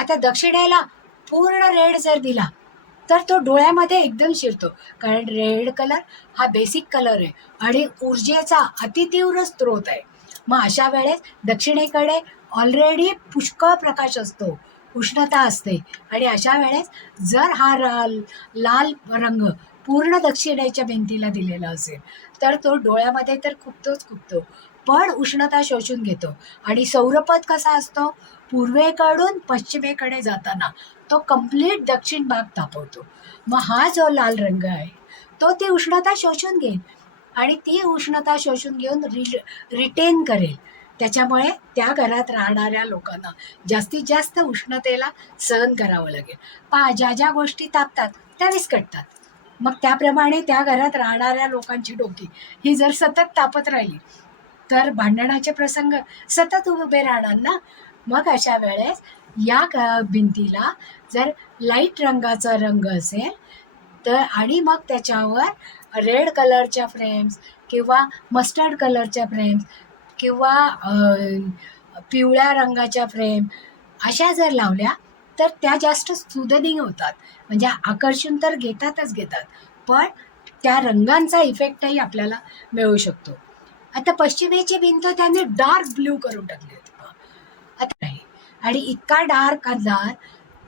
आता दक्षिणेला पूर्ण रेड जर दिला तर तो डोळ्यामध्ये एकदम शिरतो, कारण रेड कलर हा बेसिक कलर आहे आणि ऊर्जेचा अतितीव्र स्रोत आहे. मग अशा वेळेस दक्षिणेकडे ऑलरेडी पुष्कळ प्रकाश असतो, उष्णता असते, आणि अशा वेळेस जर हा लाल रंग पूर्ण दक्षिणेच्या भिंतीला दिलेला असेल तर तो डोळ्यामध्ये तर खुपतोच खुपतो, पण उष्णता शोषून घेतो. आणि सौरपथ कसा असतो, पूर्वेकडून पश्चिमेकडे जाताना तो कंप्लीट दक्षिण भाग तापवतो. मग हा जो लाल रंग आहे तो ती उष्णता शोषून घेईल आणि ती उष्णता शोषून घेऊन रिटेन करेल. त्याच्यामुळे त्या घरात राहणाऱ्या लोकांना जास्तीत जास्त उष्णतेला सहन करावं लागेल. ज्या ज्या गोष्टी तापतात त्या विस्कटतात. मग त्याप्रमाणे त्या घरात राहणाऱ्या लोकांची डोकी ही जर सतत तापत राहिली तर भांडणाचे प्रसंग सतत उभे राहणार ना. मग अशा वेळेस या भिंतीला जर लाईट रंगाचा रंग असेल तर, आणि मग त्याच्यावर रेड कलरच्या फ्रेम्स किंवा मस्टर्ड कलरच्या फ्रेम्स किंवा पिवळ्या रंगाच्या फ्रेम अशा जर लावल्या तर त्या जास्त सुदनिंग होतात. म्हणजे आकर्षण तर घेतातच घेतात, पण त्या रंगांचा इफेक्टही आपल्याला मिळू शकतो. आता पश्चिमेची भिंत त्यांनी डार्क ब्ल्यू करून टाकली होती पहा. आता नाही, आणि इतका डार्क अंधार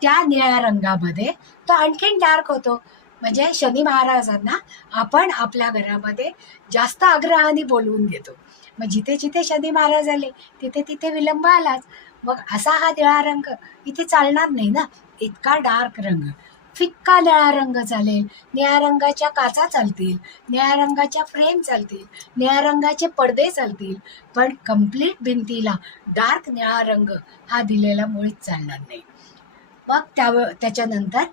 त्या निळ्या रंगामध्ये तो आणखीन डार्क होतो. म्हणजे शनी महाराजांना आपण आपल्या घरामध्ये जास्त आग्रहाने बोलवून घेतो. मग जिथे जिथे शनी महाराज आले तिथे तिथे विलंब आलाच. मग असा हा निळा रंग इथे चालणार नाही ना. इतका डार्क रंग, फिक्का निळा रंग चालेल, निळ्या रंगाच्या काचा चालतील, निळ्या रंगाच्या फ्रेम चालतील, निळ्या रंगाचे पडदे चालतील, पण कम्प्लीट भिंतीला डार्क निळा रंग हा दिलेला मुळीच चालणार नाही. मग त्याच्यानंतर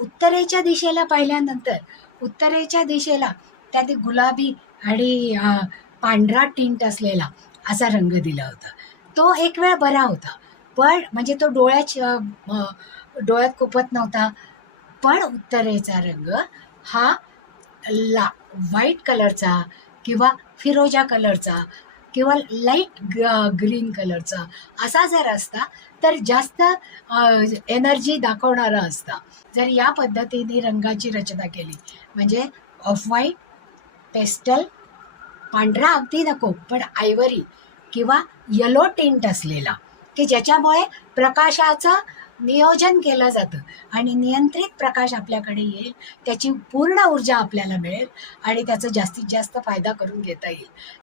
उत्तरेच्या दिशेला पाहिल्यानंतर उत्तरेच्या दिशेला त्याने गुलाबी आणि पांढरा टिंट असलेला असा रंग दिला होता. तो एक वेळ बरा होता, पण म्हणजे तो डोळ्यात खुपत नव्हता. पण उत्तरेचा रंग हा व्हाईट कलरचा किंवा फिरोजा कलरचा किंवा लाईट ग्रीन कलरचा असा जर असता तर जास्त एनर्जी दाखवणारा असता. जर या पद्धतीने रंगाची रचना केली म्हणजे ऑफ व्हाईट, पेस्टल, पांढरा अगदी नको पण आयवरी किंवा येलो टिंट असलेला, की ज्याच्यामुळे प्रकाशाचं नियोजन केलं जातं आणि नियंत्रित प्रकाश आपल्याकडे येईल, त्याची पूर्ण ऊर्जा आपल्याला मिळेल आणि त्याचा जास्तीत जास्त फायदा करून घेता येईल.